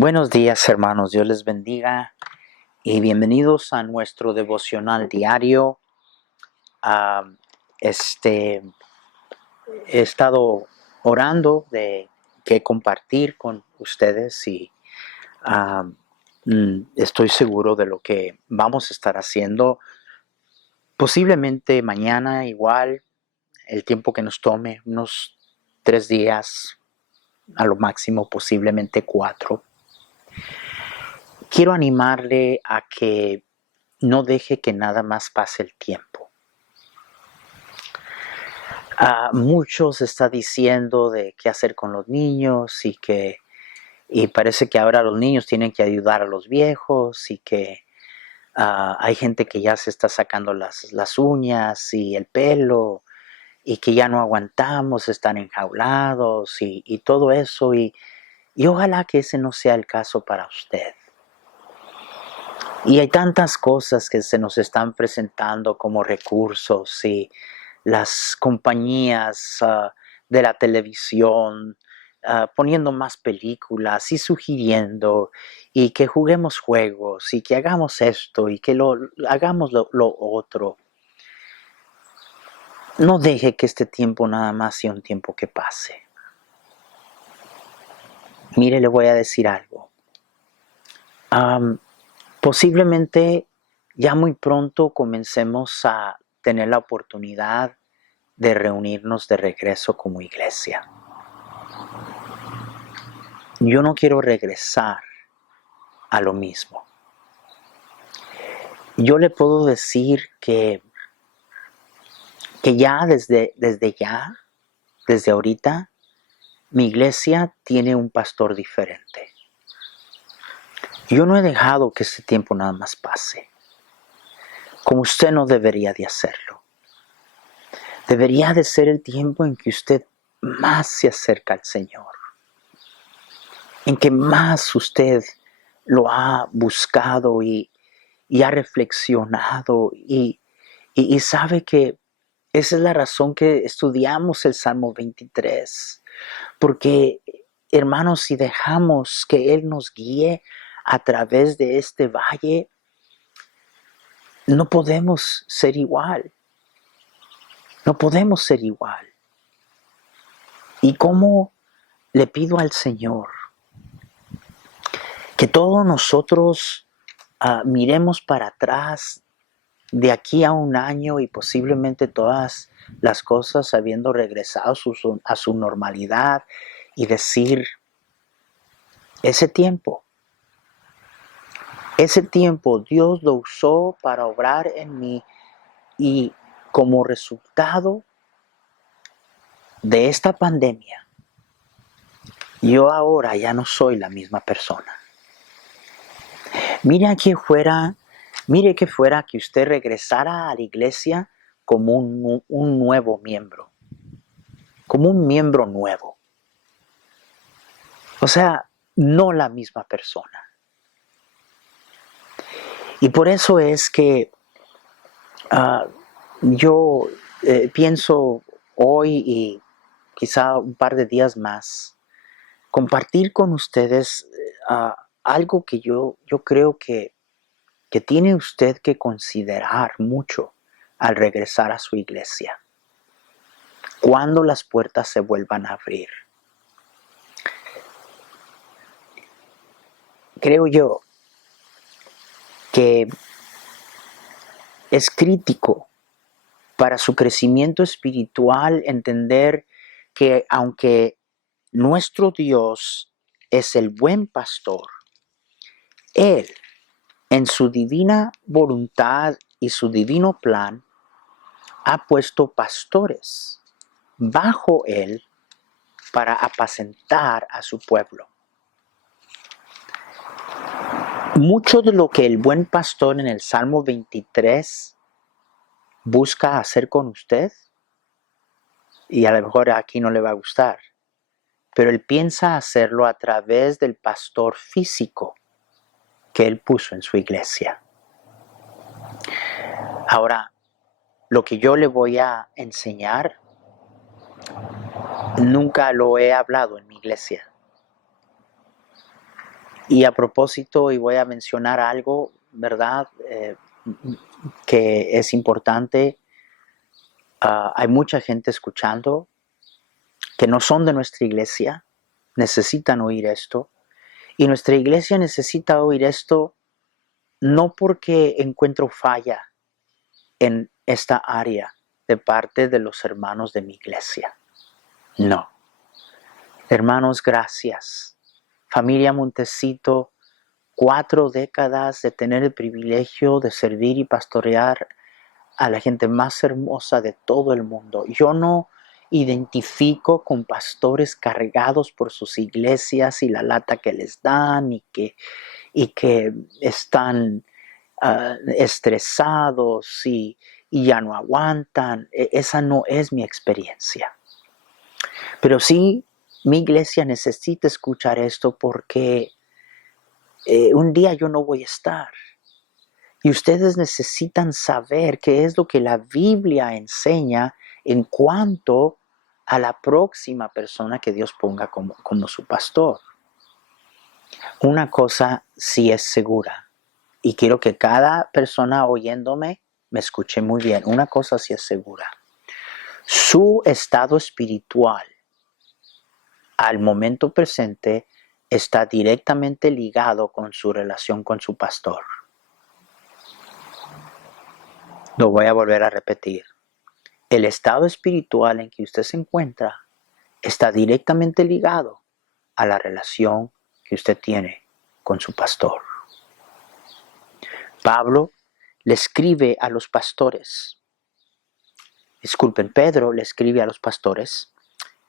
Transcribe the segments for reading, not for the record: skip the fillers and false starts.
Buenos días, hermanos. Dios les bendiga y bienvenidos a nuestro devocional diario. Ah, este, He estado orando de qué compartir con ustedes y ah, estoy seguro de lo que vamos a estar haciendo. Posiblemente mañana igual, el tiempo que nos tome, unos 3 días, a lo máximo posiblemente 4. Quiero animarle a que no deje que nada más pase el tiempo. Muchos está diciendo de qué hacer con los niños y parece que ahora los niños tienen que ayudar a los viejos y que hay gente que ya se está sacando las uñas y el pelo y que ya no aguantamos, están enjaulados y todo eso y ojalá que ese no sea el caso para usted. Y hay tantas cosas que se nos están presentando como recursos y las compañías de la televisión poniendo más películas y sugiriendo y que juguemos juegos y que hagamos esto y que hagamos lo otro. No deje que este tiempo nada más sea un tiempo que pase. Mire, le voy a decir algo. Posiblemente ya muy pronto comencemos a tener la oportunidad de reunirnos de regreso como iglesia. Yo no quiero regresar a lo mismo. Yo le puedo decir que ya desde ahorita, mi iglesia tiene un pastor diferente. Yo no he dejado que este tiempo nada más pase, como usted no debería de hacerlo. Debería de ser el tiempo en que usted más se acerca al Señor, en que más usted lo ha buscado y ha reflexionado y sabe que esa es la razón que estudiamos el Salmo 23, porque hermanos, si dejamos que Él nos guíe a través de este valle, no podemos ser igual. No podemos ser igual. ¿Y cómo le pido al Señor que todos nosotros miremos para atrás de aquí a un año y posiblemente todas las cosas habiendo regresado a su normalidad y decir, ese tiempo Dios lo usó para obrar en mí y como resultado de esta pandemia, yo ahora ya no soy la misma persona. Mire que fuera que usted regresara a la iglesia como un nuevo miembro, como un miembro nuevo. O sea, no la misma persona. Y por eso es que yo pienso hoy y quizá un par de días más, compartir con ustedes algo que yo creo que tiene usted que considerar mucho al regresar a su iglesia. Cuando las puertas se vuelvan a abrir. Creo yo que es crítico para su crecimiento espiritual entender que aunque nuestro Dios es el buen pastor, Él, en su divina voluntad y su divino plan, ha puesto pastores bajo Él para apacentar a su pueblo. Mucho de lo que el buen pastor en el Salmo 23 busca hacer con usted, y a lo mejor aquí no le va a gustar, pero él piensa hacerlo a través del pastor físico que él puso en su iglesia. Ahora, lo que yo le voy a enseñar, nunca lo he hablado en mi iglesia. Y a propósito, y voy a mencionar algo, ¿verdad? Que es importante. Hay mucha gente escuchando que no son de nuestra iglesia, necesitan oír esto. Y nuestra iglesia necesita oír esto no porque encuentro falla en esta área de parte de los hermanos de mi iglesia. No. Hermanos, gracias. Familia Montecito, 4 décadas de tener el privilegio de servir y pastorear a la gente más hermosa de todo el mundo. Yo no identifico con pastores cargados por sus iglesias y la lata que les dan y que están estresados y ya no aguantan. Esa no es mi experiencia. Pero sí, mi iglesia necesita escuchar esto porque un día yo no voy a estar. Y ustedes necesitan saber qué es lo que la Biblia enseña en cuanto a la próxima persona que Dios ponga como su pastor. Una cosa sí es segura, y quiero que cada persona oyéndome me escuche muy bien. Una cosa sí es segura. Su estado espiritual al momento presente está directamente ligado con su relación con su pastor. Lo voy a volver a repetir. El estado espiritual en que usted se encuentra está directamente ligado a la relación que usted tiene con su pastor. Pablo le escribe a los pastores. Pedro le escribe a los pastores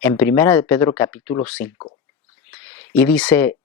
en 1 de Pedro capítulo 5 y dice: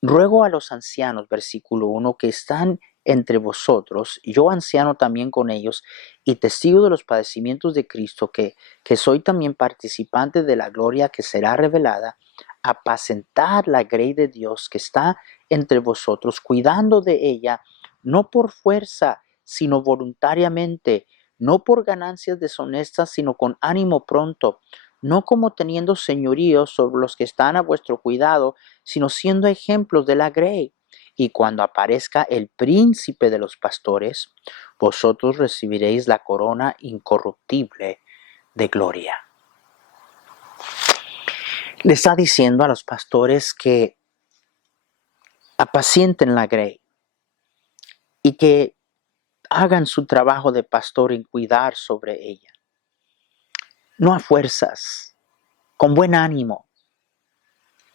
ruego a los ancianos, versículo 1, que están entre vosotros, yo anciano también con ellos, y testigo de los padecimientos de Cristo, que soy también participante de la gloria que será revelada, apacentar la grey de Dios que está entre vosotros, cuidando de ella, no por fuerza, sino voluntariamente, no por ganancias deshonestas, sino con ánimo pronto, no como teniendo señorío sobre los que están a vuestro cuidado, sino siendo ejemplos de la grey. Y cuando aparezca el príncipe de los pastores, vosotros recibiréis la corona incorruptible de gloria. Le está diciendo a los pastores que apacienten la grey y que hagan su trabajo de pastor en cuidar sobre ella. No a fuerzas, con buen ánimo.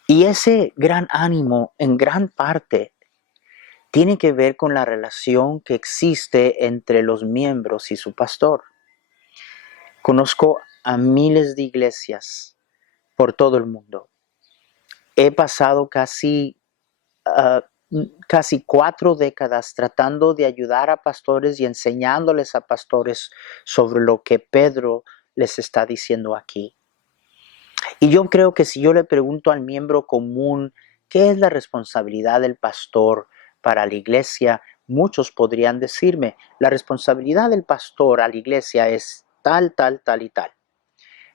Y ese gran ánimo en gran parte tiene que ver con la relación que existe entre los miembros y su pastor. Conozco a miles de iglesias por todo el mundo. He pasado casi 4 décadas tratando de ayudar a pastores y enseñándoles a pastores sobre lo que Pedro les está diciendo aquí. Y yo creo que si yo le pregunto al miembro común qué es la responsabilidad del pastor para la iglesia, muchos podrían decirme: la responsabilidad del pastor a la iglesia es tal, tal, tal y tal.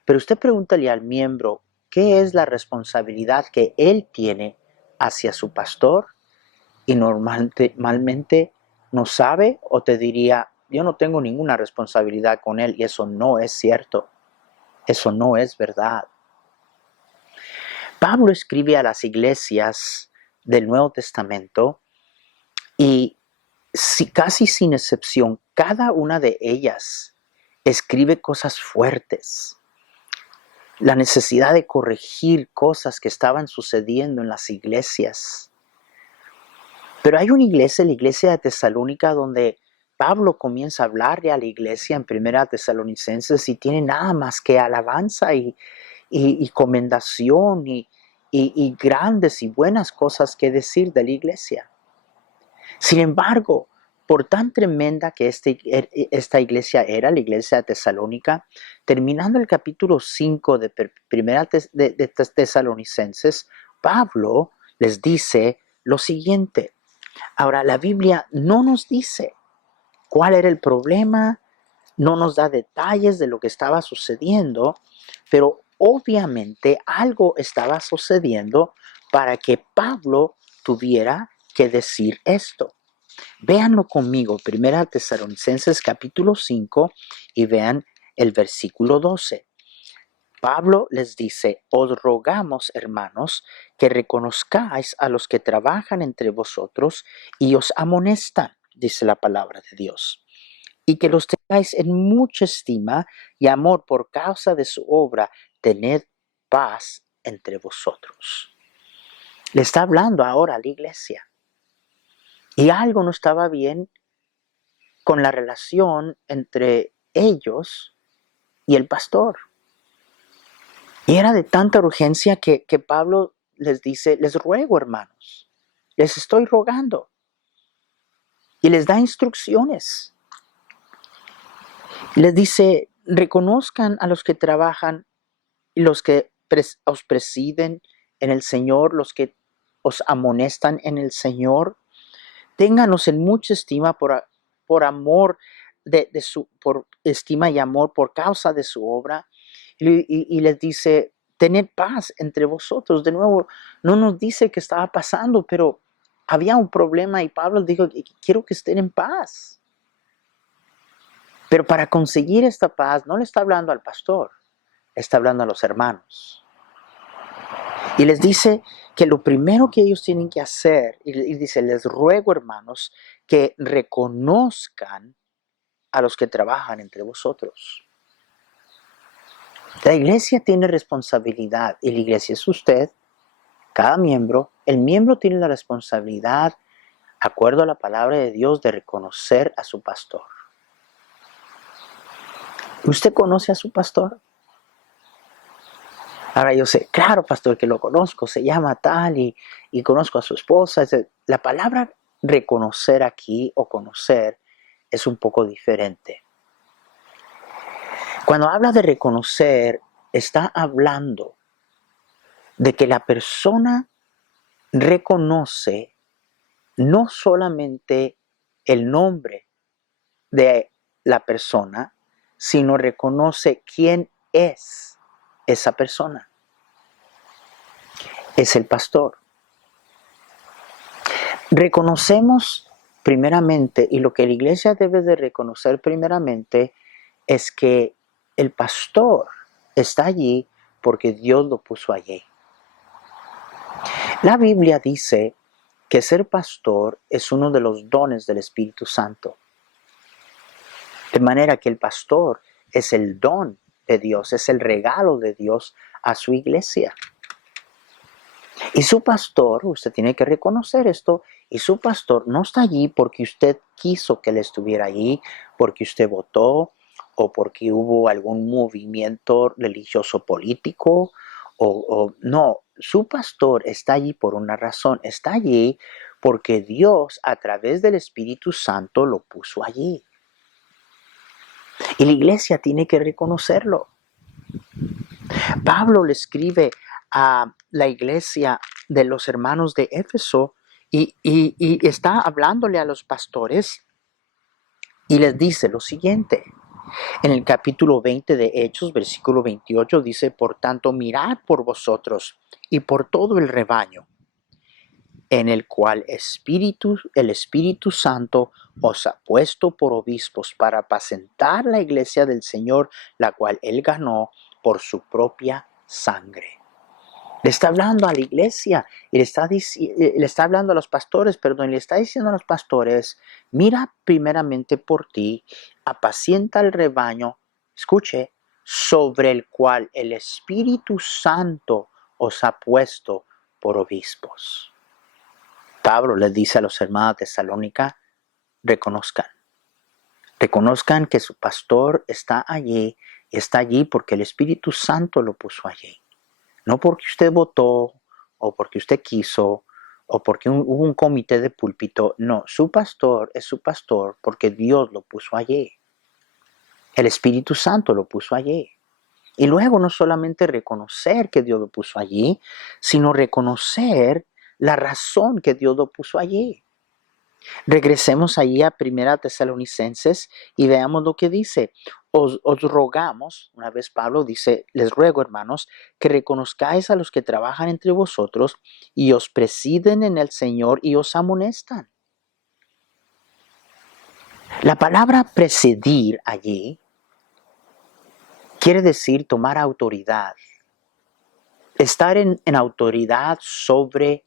Pero usted pregúntale al miembro qué es la responsabilidad que él tiene hacia su pastor y normalmente no sabe, o te diría: yo no tengo ninguna responsabilidad con él. Y eso no es cierto. Eso no es verdad. Pablo escribe a las iglesias del Nuevo Testamento y casi sin excepción, cada una de ellas escribe cosas fuertes. La necesidad de corregir cosas que estaban sucediendo en las iglesias. Pero hay una iglesia, la iglesia de Tesalónica, donde Pablo comienza a hablarle a la iglesia en 1 Tesalonicenses y tiene nada más que alabanza y comendación y grandes y buenas cosas que decir de la iglesia. Sin embargo, por tan tremenda que esta iglesia era, la iglesia de Tesalónica, terminando el capítulo 5 de 1 de Tesalonicenses, Pablo les dice lo siguiente. Ahora, la Biblia no nos dice cuál era el problema, no nos da detalles de lo que estaba sucediendo, pero obviamente algo estaba sucediendo para que Pablo tuviera que decir esto. Véanlo conmigo, 1 Tesalonicenses capítulo 5 y vean el versículo 12. Pablo les dice, os rogamos, hermanos, que reconozcáis a los que trabajan entre vosotros y os amonestan, dice la palabra de Dios, y que los tengáis en mucha estima y amor por causa de su obra, tened paz entre vosotros. Le está hablando ahora a la iglesia. Y algo no estaba bien con la relación entre ellos y el pastor. Y era de tanta urgencia que Pablo les dice, les ruego, hermanos, les estoy rogando. Y les da instrucciones. Les dice, reconozcan a los que trabajan y los que os presiden en el Señor, los que os amonestan en el Señor. Ténganos en mucha estima por amor por estima y amor por causa de su obra. Y les dice, tened paz entre vosotros. De nuevo, no nos dice qué estaba pasando, pero había un problema y Pablo dijo, quiero que estén en paz. Pero para conseguir esta paz, no le está hablando al pastor, está hablando a los hermanos. Y les dice que lo primero que ellos tienen que hacer, y dice, les ruego, hermanos, que reconozcan a los que trabajan entre vosotros. La iglesia tiene responsabilidad y la iglesia es usted, cada miembro. El miembro tiene la responsabilidad, de acuerdo a la palabra de Dios, de reconocer a su pastor. ¿Usted conoce a su pastor? Ahora yo sé, claro, pastor, que lo conozco, se llama tal y conozco a su esposa. La palabra reconocer aquí o conocer es un poco diferente. Cuando habla de reconocer, está hablando de que la persona reconoce no solamente el nombre de la persona, sino reconoce quién es esa persona. Es el pastor. Reconocemos primeramente, y lo que la iglesia debe de reconocer primeramente, es que el pastor está allí porque Dios lo puso allí. La Biblia dice que ser pastor es uno de los dones del Espíritu Santo. De manera que el pastor es el don de Dios, es el regalo de Dios a su iglesia. Y su pastor, usted tiene que reconocer esto, y su pastor no está allí porque usted quiso que él estuviera allí, porque usted votó, o porque hubo algún movimiento religioso político, no, su pastor está allí por una razón, está allí porque Dios a través del Espíritu Santo lo puso allí. Y la iglesia tiene que reconocerlo. Pablo le escribe a la iglesia de los hermanos de Éfeso y está hablándole a los pastores y les dice lo siguiente. En el capítulo 20 de Hechos, versículo 28, dice, por tanto, mirad por vosotros y por todo el rebaño, en el cual el Espíritu Santo os ha puesto por obispos para apacentar la iglesia del Señor, la cual él ganó por su propia sangre. Le está hablando a la iglesia y le está hablando a los pastores, le está diciendo a los pastores, mira primeramente por ti, apacienta el rebaño, escuche, sobre el cual el Espíritu Santo os ha puesto por obispos. Pablo les dice a los hermanos de Tesalónica, reconozcan que su pastor está allí porque el Espíritu Santo lo puso allí. No porque usted votó, o porque usted quiso, o porque hubo un comité de púlpito. No, su pastor es su pastor porque Dios lo puso allí. El Espíritu Santo lo puso allí. Y luego no solamente reconocer que Dios lo puso allí, sino reconocer la razón que Dios lo puso allí. Regresemos allí a 1 Tesalonicenses y veamos lo que dice. os rogamos, una vez Pablo dice, les ruego, hermanos, que reconozcáis a los que trabajan entre vosotros y os presiden en el Señor y os amonestan. La palabra presidir allí quiere decir tomar autoridad, estar en autoridad sobre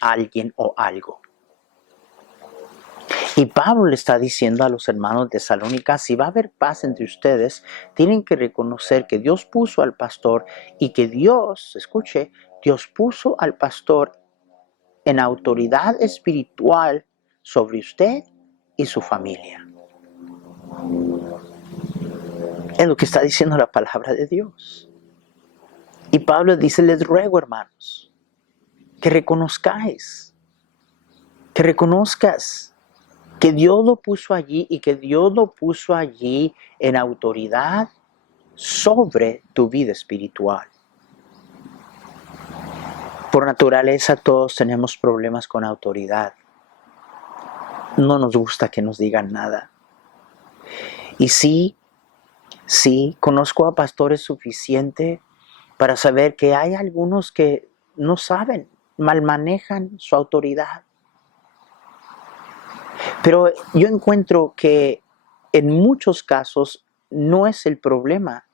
alguien o algo. Y Pablo le está diciendo a los hermanos de Tesalónica, si va a haber paz entre ustedes, tienen que reconocer que Dios puso al pastor y que Dios, escuche, Dios puso al pastor en autoridad espiritual sobre usted y su familia. Es lo que está diciendo la palabra de Dios. Y Pablo dice, les ruego, hermanos, que reconozcáis, que reconozcas que Dios lo puso allí y que Dios lo puso allí en autoridad sobre tu vida espiritual. Por naturaleza todos tenemos problemas con autoridad. No nos gusta que nos digan nada. Y sí, conozco a pastores suficiente para saber que hay algunos que no saben, mal manejan su autoridad. Pero yo encuentro que en muchos casos no es el problema.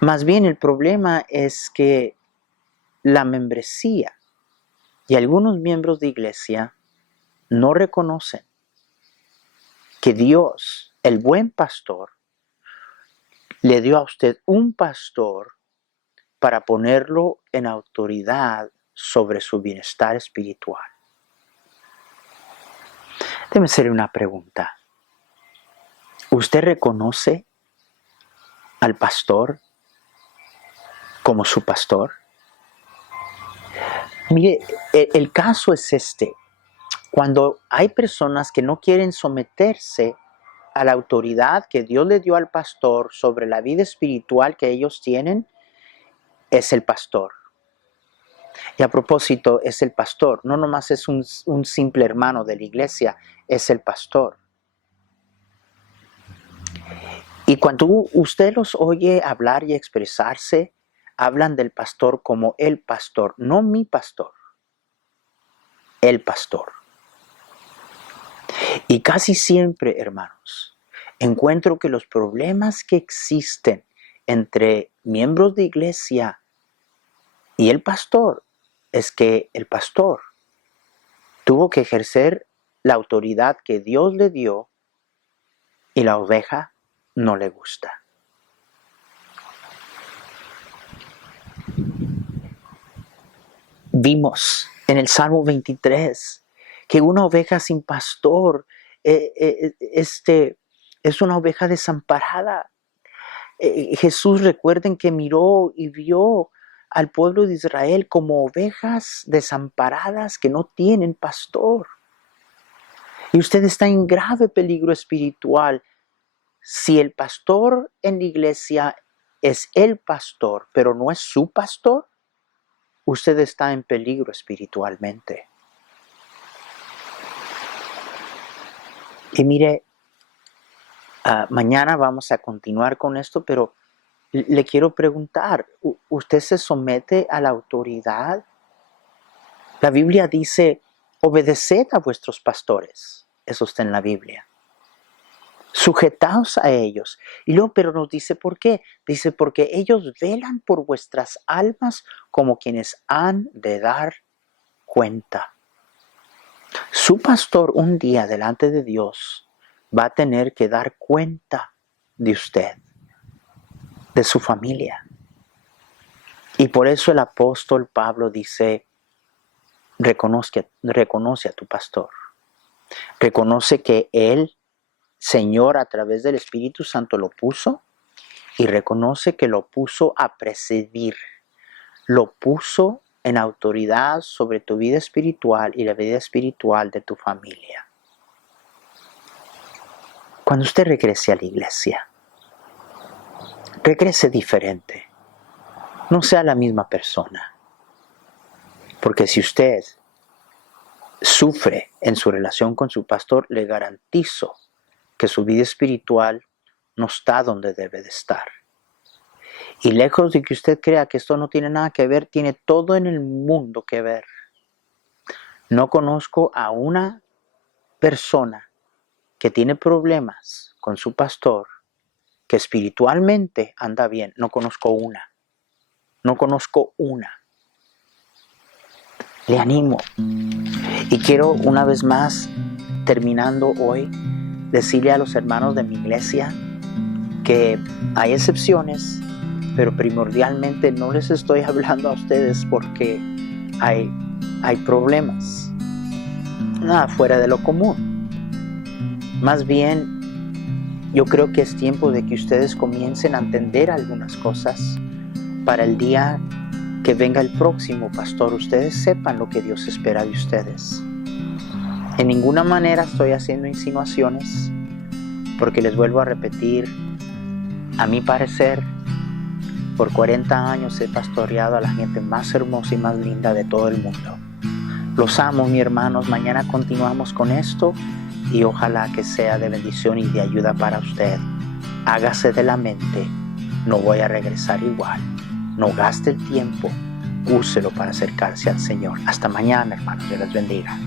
Más bien el problema es que la membresía y algunos miembros de iglesia no reconocen que Dios, el buen pastor, le dio a usted un pastor para ponerlo en autoridad sobre su bienestar espiritual. Déjeme hacerle una pregunta. ¿Usted reconoce al pastor como su pastor? Mire, el caso es este. Cuando hay personas que no quieren someterse a la autoridad que Dios le dio al pastor sobre la vida espiritual que ellos tienen, es el pastor. Y a propósito, es el pastor. No nomás es un simple hermano de la iglesia, es el pastor. Y cuando usted los oye hablar y expresarse, hablan del pastor como el pastor, no mi pastor, el pastor. Y casi siempre, hermanos, encuentro que los problemas que existen entre miembros de iglesia y el pastor es que el pastor tuvo que ejercer la autoridad que Dios le dio y la oveja no le gusta. Vimos en el Salmo 23 que una oveja sin pastor es una oveja desamparada. Jesús, recuerden que miró y vio al pueblo de Israel como ovejas desamparadas que no tienen pastor. Y usted está en grave peligro espiritual. Si el pastor en la iglesia es el pastor, pero no es su pastor, usted está en peligro espiritualmente. Y mire, mañana vamos a continuar con esto, pero le quiero preguntar, ¿usted se somete a la autoridad? La Biblia dice, obedeced a vuestros pastores. Eso está en la Biblia. Sujetaos a ellos. Y luego, pero nos dice por qué. Dice, porque ellos velan por vuestras almas como quienes han de dar cuenta. Su pastor un día delante de Dios va a tener que dar cuenta de usted, de su familia. Y por eso el apóstol Pablo dice, reconoce a tu pastor. Reconoce que Él, Señor, a través del Espíritu Santo lo puso y reconoce que lo puso a presidir. Lo puso en autoridad sobre tu vida espiritual y la vida espiritual de tu familia. Cuando usted regrese a la iglesia, regrese diferente. No sea la misma persona. Porque si usted sufre en su relación con su pastor, le garantizo que su vida espiritual no está donde debe de estar. Y lejos de que usted crea que esto no tiene nada que ver, tiene todo en el mundo que ver. No conozco a una persona que tiene problemas con su pastor, que espiritualmente anda bien. No conozco una. No conozco una. Le animo. Y quiero una vez más, terminando hoy, decirle a los hermanos de mi iglesia que hay excepciones, pero primordialmente no les estoy hablando a ustedes porque hay problemas. Nada fuera de lo común. Más bien, yo creo que es tiempo de que ustedes comiencen a entender algunas cosas para el día que venga el próximo pastor. Ustedes sepan lo que Dios espera de ustedes. En ninguna manera estoy haciendo insinuaciones, porque les vuelvo a repetir, a mi parecer, por 40 años he pastoreado a la gente más hermosa y más linda de todo el mundo. Los amo, mis hermanos. Mañana continuamos con esto y ojalá que sea de bendición y de ayuda para usted. Hágase de la mente, no voy a regresar igual. No gaste el tiempo, úselo para acercarse al Señor. Hasta mañana, hermanos. Dios les bendiga.